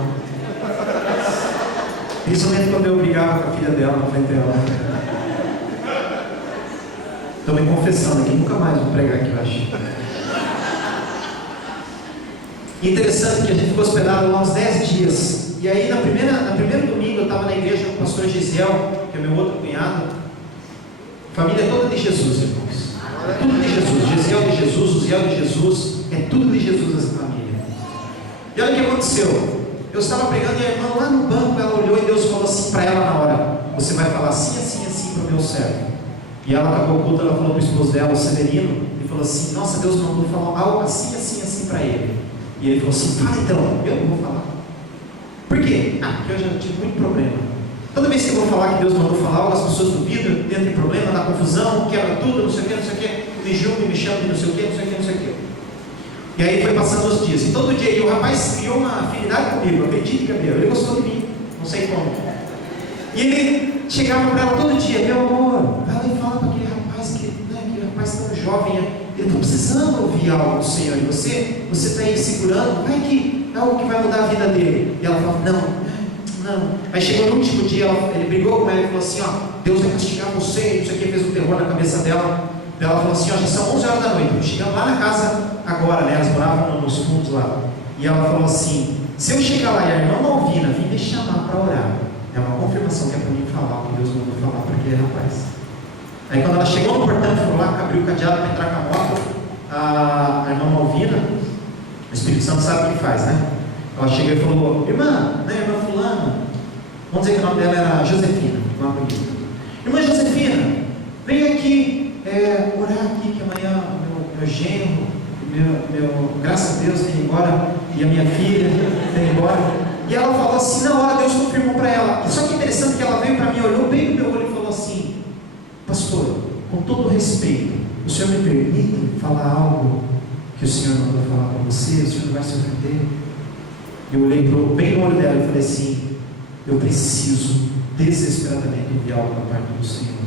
Principalmente quando eu brigava com a filha dela na frente dela. Estou me confessando aqui, nunca mais vou pregar aqui, eu acho. Interessante que a gente ficou hospedado lá uns 10 dias. E aí, no primeiro domingo, eu estava na igreja com o pastor Gisel, que é meu outro cunhado. Família toda de Jesus, irmãos. É tudo de Jesus. Gisel de Jesus, Uziel de Jesus. É tudo de Jesus essa família. E olha o que aconteceu. Eu estava pregando e a irmã lá no banco, ela olhou e Deus falou assim para ela na hora: você vai falar assim, assim, assim para o meu servo. E ela acabou o culto, ela falou para o esposo dela, o Severino, e falou assim: nossa, Deus mandou falar algo assim, assim, assim para ele. E ele falou assim: fala então. Eu não vou falar. Por quê? Porque eu já tive muito problema. Toda vez que eu vou falar que Deus mandou falar algo, as pessoas duvidam, entram em problema, dá confusão, quebra tudo, não sei o que, não sei o que, me julgam, me chamam de não sei o que, não sei o que, não sei o que. E aí foi passando os dias, e todo dia, e o rapaz criou uma afinidade comigo, acredite, Gabriel, ele gostou de mim, não sei como. E ele chegava para ela todo dia: meu amor, vai lá e fala para aquele rapaz aquele rapaz tão jovem, ele está precisando ouvir algo do Senhor, e você está aí segurando, vai que é algo que vai mudar a vida dele. E ela falava: não. Aí chegou no último dia, ele brigou com ela e falou assim: ó, Deus vai castigar você, não sei o que, fez um terror na cabeça dela. Ela falou assim: ó, já são 11 horas da noite, chegamos lá na casa agora, né, elas moravam nos fundos lá. E ela falou assim: se eu chegar lá e a irmã Malvina vir me chamar para orar, é uma confirmação que é para mim falar o que Deus mandou falar para aquele rapaz. Aí quando ela chegou no portão, falou lá, abriu o cadeado para entrar com a moto, a irmã Malvina, o Espírito Santo sabe o que faz, né? Ela chegou e falou: irmã, né, irmã fulana, vamos dizer que o nome dela era Josefina, uma bonita. Irmã Josefina, vem aqui orar aqui, que amanhã meu genro, graças a Deus, tem embora, e a minha filha tem embora. E ela falou assim, na hora Deus confirmou para ela. Só que interessante que ela veio para mim, olhou bem no meu olho e falou assim: pastor, com todo respeito, o senhor me permite falar algo que o senhor mandou falar para você? O senhor não vai se ofender? Eu olhei bem no olho dela e falei assim: eu preciso desesperadamente ouvir algo da parte do Senhor.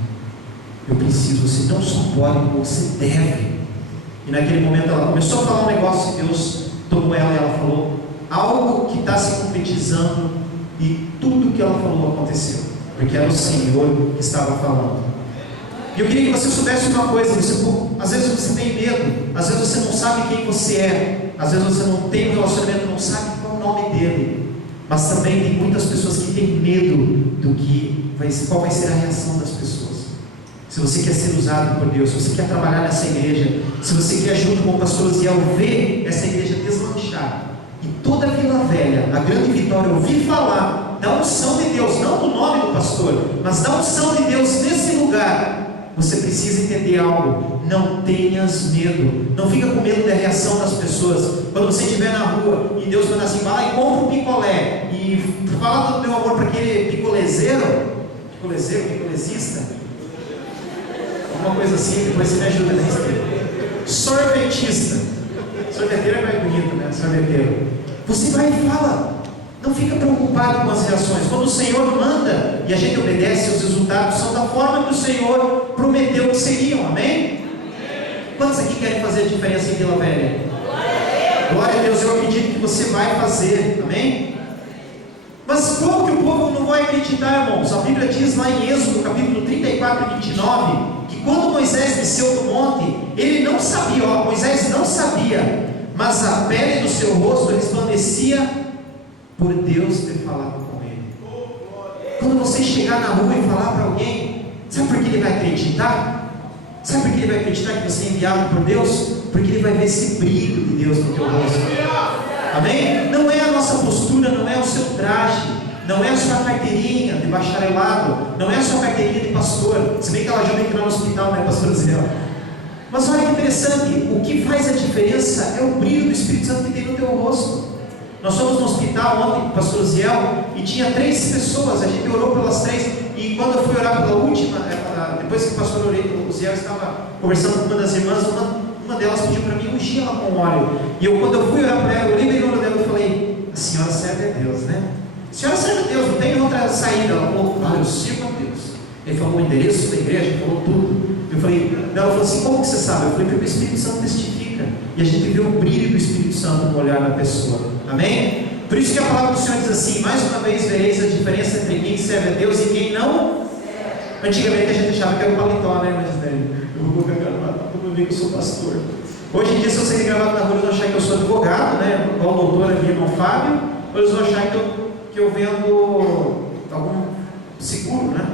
Eu preciso, você não só pode, como você deve. E naquele momento ela começou a falar um negócio, e Deus tomou ela e ela falou algo que está se concretizando, e tudo que ela falou aconteceu, porque era o Senhor que estava falando. E eu queria que você soubesse uma coisa: às vezes você tem medo, às vezes você não sabe quem você é, às vezes você não tem um relacionamento, não sabe qual é o nome dele, mas também tem muitas pessoas que têm medo qual vai ser a reação das pessoas. Se você quer ser usado por Deus, se você quer trabalhar nessa igreja, se você quer, junto com o pastor Ziel, ver essa igreja deslanchar, e toda a Vila Velha, a Grande Vitória, ouvir falar da unção de Deus, não do nome do pastor, mas da unção de Deus nesse lugar, você precisa entender algo: não tenhas medo, não fica com medo da reação das pessoas. Quando você estiver na rua e Deus manda assim: vai lá e compra um picolé, e fala do meu amor para aquele picolezista, alguma coisa assim, depois você me ajuda nesse tempo. Sorveteiro é mais bonito, né? Sorveteiro. Você vai e fala, não fica preocupado com as reações. Quando o Senhor manda e a gente obedece, os resultados são da forma que o Senhor prometeu que seriam, amém? Quantos aqui querem fazer a diferença em Vila Velha? Glória a Deus, eu acredito que você vai fazer, amém? Mas como que o povo não vai acreditar, irmãos? A Bíblia diz lá em Êxodo, capítulo 34 e 29, que quando Moisés desceu do monte, ele não sabia, Moisés não sabia, mas a pele do seu rosto resplandecia por Deus ter falado com ele. Quando você chegar na rua e falar para alguém, sabe por que ele vai acreditar? Sabe por que ele vai acreditar que você é enviado por Deus? Porque ele vai ver esse brilho de Deus no teu rosto. Amém? Não é a nossa postura, não é o seu traje, não é a sua carteirinha de bacharelado, não é a sua carteirinha de pastor. Se bem que ela ajuda a entrar no hospital, né, pastor Zé? Mas olha que interessante, o que faz a diferença é o brilho do Espírito Santo que tem no teu rosto. Nós fomos no hospital ontem com o pastor Ziel e tinha 3 pessoas, a gente orou pelas 3, e quando eu fui orar pela última, depois que o pastor o Ziel estava conversando com uma das irmãs, uma delas pediu para mim ungir ela com óleo, e quando eu fui orar para ela, eu olhei bem no olho dela e falei: a senhora serve a Deus, né? A senhora serve a Deus, não tem outra saída. Ela falou: eu sirvo a Deus. Ele falou o endereço da igreja, falou tudo. Eu falei, ela falou assim: como que você sabe? Eu falei: porque o Espírito Santo testifica, e a gente vê o brilho do Espírito Santo no olhar da pessoa, amém? Por isso que a palavra do Senhor diz assim: mais uma vez vereis a diferença entre quem serve a Deus e quem não. Antigamente a gente achava que era o paletó, né? Mas eu vou colocar gravata para eu ver que eu sou pastor. Hoje em dia, se você tem gravata na rua, eles vão achar que eu sou advogado, né? Igual o doutor aqui, irmão Fábio, ou eles vão achar que eu vendo algum seguro, né?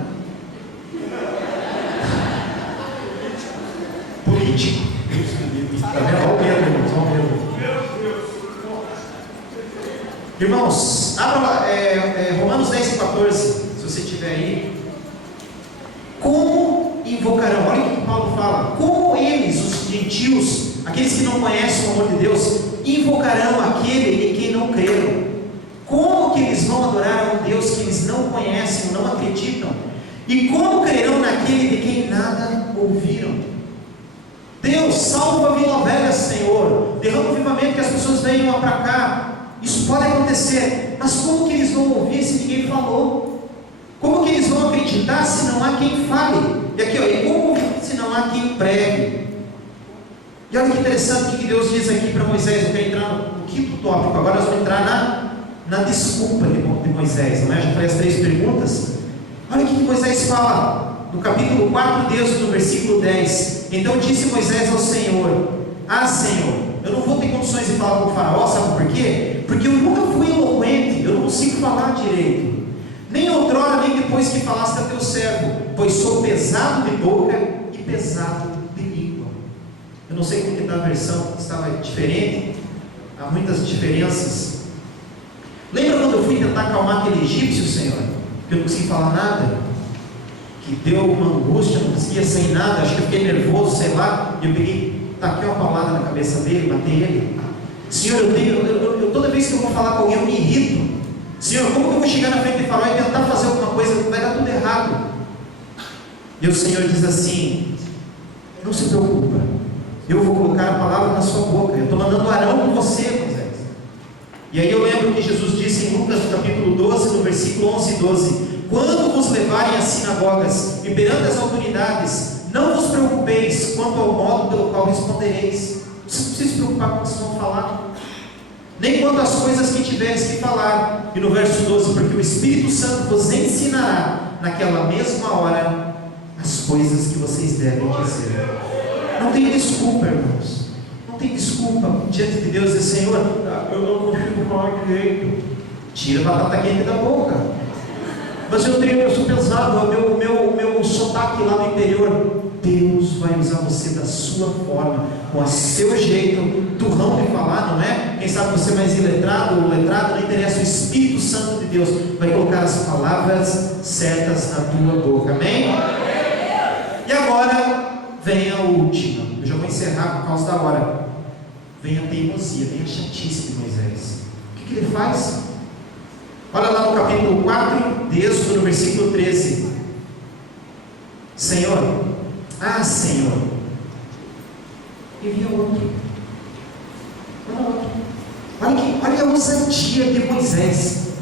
Político. Está vendo? Olha o medo, irmãos, olha o medo. Irmãos, abra Romanos 10 e 14, se você tiver aí. Como invocarão? Olha o que Paulo fala. Como eles, os gentios, aqueles que não conhecem o amor de Deus, invocarão aquele em quem não creram. Como que eles vão adorar a um Deus que eles não conhecem, não acreditam? E como crerão naquele de quem nada ouviram? Deus, salva a Vila Velha, Senhor, derrama o avivamento, que as pessoas venham para cá. Isso pode acontecer, mas como que eles vão ouvir se ninguém falou? Como que eles vão acreditar se não há quem fale? E aqui, e como se não há quem pregue? E olha que interessante o que Deus diz aqui para Moisés. Eu quero entrar no quinto tópico. Agora nós vamos entrar na desculpa de Moisés, não é? Já falei as 3 perguntas. Olha o que Moisés fala no capítulo 4, Deus, no versículo 10. Então disse Moisés ao Senhor: Ah, Senhor, eu não vou ter condições de falar com o faraó, sabe por quê? Porque eu nunca fui eloquente, eu não consigo falar direito, nem outrora, nem depois que falaste a teu servo, pois sou pesado de boca e pesado de língua. Eu não sei porque da versão estava diferente, há muitas diferenças. Lembra quando eu fui tentar acalmar aquele egípcio, Senhor? Que eu não consegui falar nada, que deu uma angústia, não conseguia sair nada, acho que eu fiquei nervoso, sei lá, e eu peguei, taquei uma paulada na cabeça dele, matei ele. Senhor, eu toda vez que eu vou falar com alguém, eu me irrito. Senhor, como que eu vou chegar na frente de faraó e tentar fazer alguma coisa, vai dar tudo errado? E o Senhor diz assim: não se preocupa, eu vou colocar a palavra na sua boca, eu estou mandando Arão com você, Moisés. E aí eu lembro que Jesus disse em Lucas capítulo 12, no versículo 11 e 12: quando vos levarem às sinagogas e perante as autoridades, não vos preocupeis quanto ao modo pelo qual respondereis. Você não precisa se preocupar com o que vocês vão falar, nem quanto às coisas que tiveres que falar. E no verso 12: porque o Espírito Santo vos ensinará naquela mesma hora as coisas que vocês devem dizer. Não tem desculpa, irmãos, não tem desculpa diante de Deus. Dizer: Senhor, eu não consigo falar direito. Tira a batata quente da boca. Mas eu sou pesado, o meu sotaque lá no interior. Deus vai usar você da sua forma, com o seu jeito, turrão de falar, não é? Quem sabe você é mais iletrado ou letrado, não interessa, o Espírito Santo de Deus vai colocar as palavras certas na tua boca, amém? E agora vem a última, eu já vou encerrar por causa da hora. Vem a teimosia, vem a chatice de Moisés. O que ele faz? Olha lá no capítulo 4 de Êxodo, no versículo 13. Senhor, ah, Senhor, envia outro. Olha a ousadia de Moisés.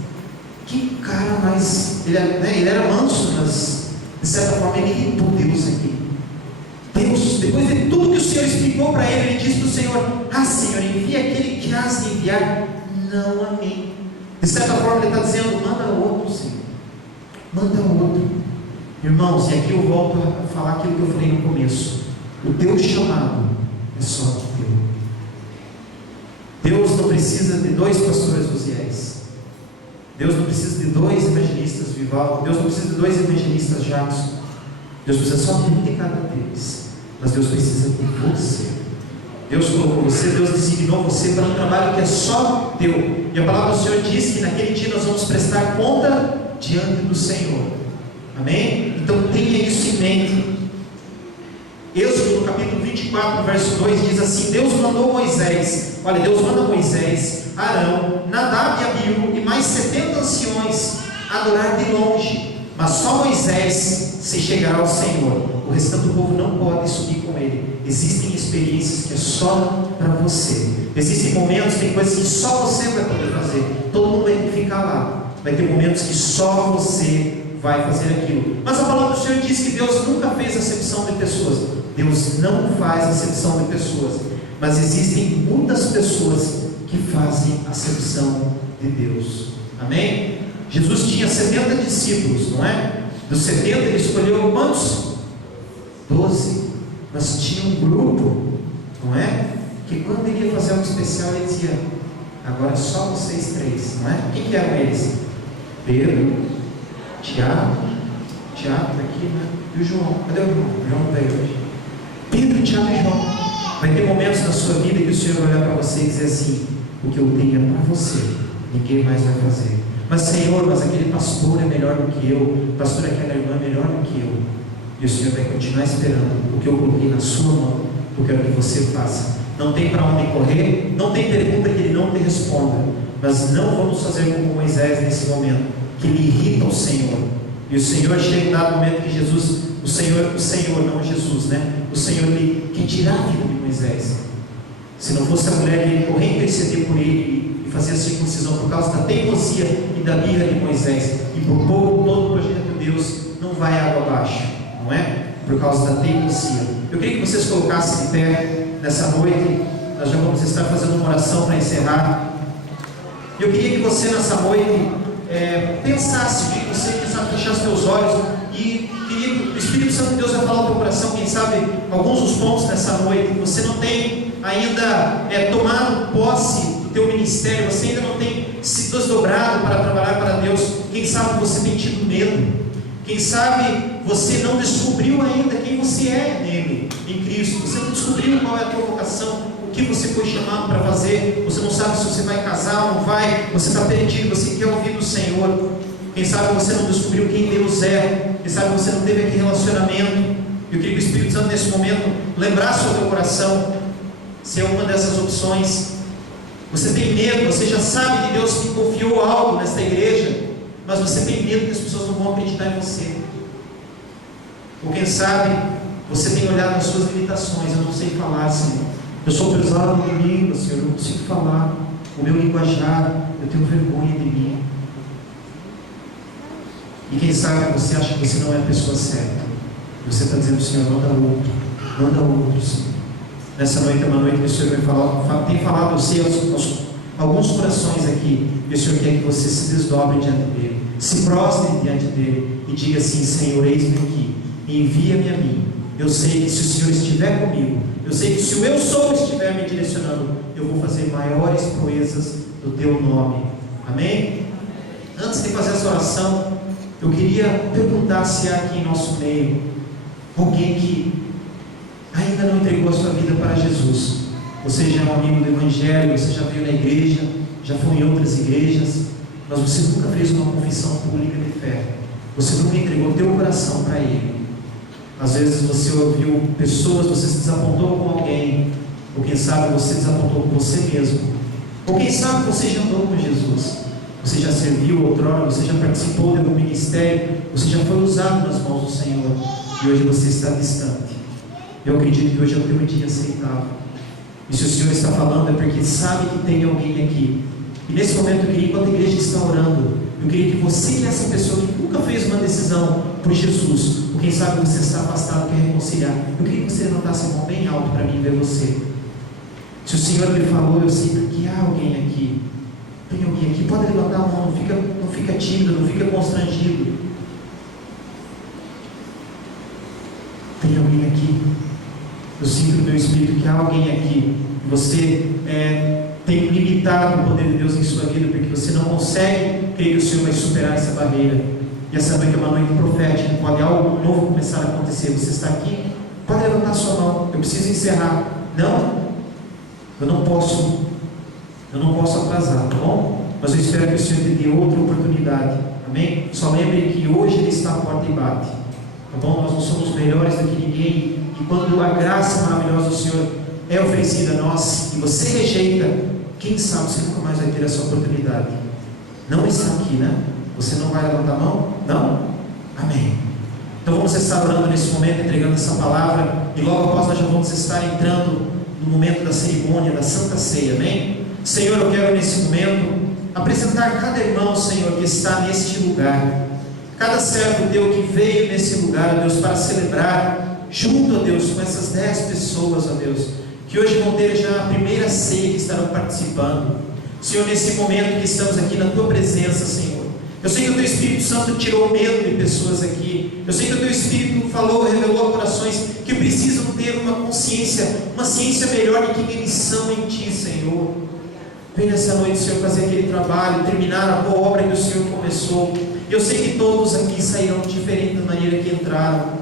Que cara mais. Ele era manso, mas de certa forma ele irritou Deus aqui. Deus, depois de tudo que o Senhor explicou para ele, ele disse para o Senhor: ah, Senhor, envia aquele que has de enviar, não a mim. De certa forma ele está dizendo: manda outro, Senhor, manda outro. Irmãos, e aqui eu volto a falar aquilo que eu falei no começo: o teu chamado é só teu. Deus não precisa de 2 pastores Uziéis, Deus não precisa de 2 evangelistas Vivaldo, Deus não precisa de 2 evangelistas Jackson, Deus precisa só de um de cada deles, mas Deus precisa de você. Deus colocou você, Deus designou você para um trabalho que é só teu. E a palavra do Senhor diz que naquele dia nós vamos prestar conta diante do Senhor. Amém? Então tenha isso em mente. Êxodo no capítulo 24, verso 2 diz assim: Deus mandou Moisés, olha, Deus manda Moisés, Arão, Nadab e Abiú e mais 70 anciões adorar de longe, mas só Moisés se chegará ao Senhor. O restante do povo não pode subir com ele. Existem experiências que é só para você. Existem momentos, tem coisas que só você vai poder fazer. Todo mundo vai ter que ficar lá. Vai ter momentos que só você vai fazer aquilo. Mas a palavra do Senhor diz que Deus nunca fez acepção de pessoas. Deus não faz acepção de pessoas. Mas existem muitas pessoas que fazem acepção de Deus. Amém? Jesus tinha 70 discípulos, não é? Dos 70 ele escolheu quantos? 12. Mas tinha um grupo, não é? Que quando ele ia fazer algo especial, ele dizia: agora só vocês 3, não é? Quem que eram eles? Pedro, Tiago está aqui, né? E o João. Cadê o João? O João veio hoje. Pedro, Tiago e João. Vai ter momentos na sua vida que o Senhor vai olhar para você e dizer assim: o que eu tenho é para você, ninguém mais vai fazer. Mas Senhor, mas aquele pastor é melhor do que eu, pastor, aquela irmã é melhor do que eu. E o Senhor vai continuar esperando o que eu coloquei na sua mão eu quero que você faça. Não tem para onde correr, não tem pergunta que Ele não te responda, mas não vamos fazer como Moisés nesse momento, que ele irrita o Senhor. E o Senhor chega em dado momento que Jesus, o Senhor não Jesus, né? O Senhor ele quer tirar a vida de Moisés. Se não fosse a mulher que ele corria interceder por ele e fazer a circuncisão por causa da teimosia e da birra de Moisés, e por pouco todo o projeto de Deus não vai água abaixo, não é? Por causa da teimosia. Eu queria que vocês colocassem de pé nessa noite. Nós já vamos estar fazendo uma oração para encerrar. Eu queria que você nessa noite pensasse, que você fechar os teus olhos e queria que o Espírito Santo de Deus vai falar ao teu coração, quem sabe alguns dos pontos nessa noite que você não tem ainda tomado posse do teu ministério, você ainda não tem se desdobrado para trabalhar para Deus. Quem sabe você tem tido medo, quem sabe você não descobriu ainda quem você é nele, em Cristo, você não descobriu qual é a tua vocação, o que você foi chamado para fazer, você não sabe se você vai casar ou não vai, você está perdido, você quer ouvir do Senhor. Quem sabe você não descobriu quem Deus é, quem sabe você não teve aquele relacionamento. Eu queria que o Espírito Santo nesse momento lembrasse o teu coração, se é uma dessas opções. Você tem medo, você já sabe que Deus te confiou algo nesta igreja, mas você tem medo que as pessoas não vão acreditar em você. Ou quem sabe você tem olhado as suas limitações. Eu não sei falar, Senhor, eu sou pesado de língua, Senhor, eu não consigo falar o meu linguajar, eu tenho vergonha de mim. E quem sabe você acha que você não é a pessoa certa. Você está dizendo, Senhor, manda outro, Senhor. Nessa noite é uma noite que o Senhor tem falado aos alguns corações aqui, e o Senhor quer que você se desdobre diante dele, se prostre diante dele e diga assim: Senhor, eis-me aqui, envia-me a mim. Eu sei que se o Senhor estiver comigo, eu sei que se o meu sou estiver me direcionando, eu vou fazer maiores proezas do teu nome. Amém? Antes de fazer essa oração, eu queria perguntar se há aqui em nosso meio alguém que ainda não entregou a sua vida para Jesus. Você já é um amigo do Evangelho, você já veio na igreja, já foi em outras igrejas, mas você nunca fez uma confissão pública de fé. Você nunca entregou o teu coração para Ele. Às vezes você ouviu pessoas, você se desapontou com alguém, ou quem sabe você desapontou com você mesmo, ou quem sabe você já andou com Jesus. Você já serviu outrora, você já participou de algum ministério, você já foi usado nas mãos do Senhor, e hoje você está distante. Eu acredito que hoje é o teu dia aceitável. E se o Senhor está falando é porque sabe que tem alguém aqui. E nesse momento eu queria, enquanto a igreja está orando, eu queria que você e essa pessoa que nunca fez uma decisão por Jesus, ou quem sabe você está afastado, quer reconciliar, eu queria que você levantasse a mão bem alto para mim ver você. Se o Senhor me falou, eu sei que há alguém aqui. Tem alguém aqui, pode levantar a mão, não fica tímido, não fica constrangido. Tem alguém aqui. Eu sinto no meu espírito que há alguém aqui. Você tem limitado o poder de Deus em sua vida, porque você não consegue crer que o Senhor vai superar essa barreira. E essa noite é uma noite profética, pode algo novo começar a acontecer. Você está aqui, pode levantar sua mão. Eu preciso encerrar. Não, eu não posso atrasar, tá bom? Mas eu espero que o Senhor te dê outra oportunidade, amém? Só lembre que hoje Ele está à porta e bate, tá bom? Nós não somos melhores do que ninguém, e quando a graça maravilhosa do Senhor é oferecida a nós, e você rejeita, quem sabe você nunca mais vai ter essa oportunidade. Não está aqui, né? Você não vai levantar a mão? Não? Amém. Então vamos estar orando nesse momento, entregando essa palavra, e logo após nós já vamos estar entrando no momento da cerimônia, da Santa Ceia, amém? Senhor, eu quero nesse momento apresentar cada irmão, Senhor, que está neste lugar, cada servo teu que veio nesse lugar, ó Deus, para celebrar junto, ó Deus, com essas 10 pessoas, ó Deus, que hoje vão ter já a primeira ceia, que estarão participando. Senhor, nesse momento que estamos aqui na tua presença, Senhor, eu sei que o teu Espírito Santo tirou o medo de pessoas aqui, eu sei que o teu Espírito falou, revelou a corações que precisam ter uma ciência melhor de quem eles são em ti, Senhor. Vem nessa noite, Senhor, fazer aquele trabalho, terminar a boa obra que o Senhor começou. Eu sei que todos aqui sairão diferentes da maneira que entraram.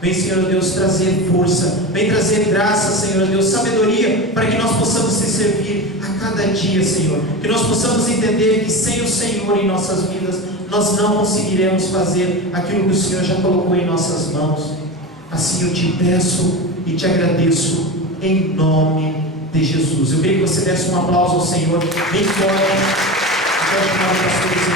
Vem, Senhor Deus, trazer força, vem trazer graça, Senhor Deus, sabedoria, para que nós possamos te servir a cada dia, Senhor. Que nós possamos entender que sem o Senhor em nossas vidas, nós não conseguiremos fazer aquilo que o Senhor já colocou em nossas mãos. Assim eu te peço e te agradeço, em nome de Jesus. Eu queria que você desse um aplauso ao Senhor bem forte. Eu quero chamar o pastor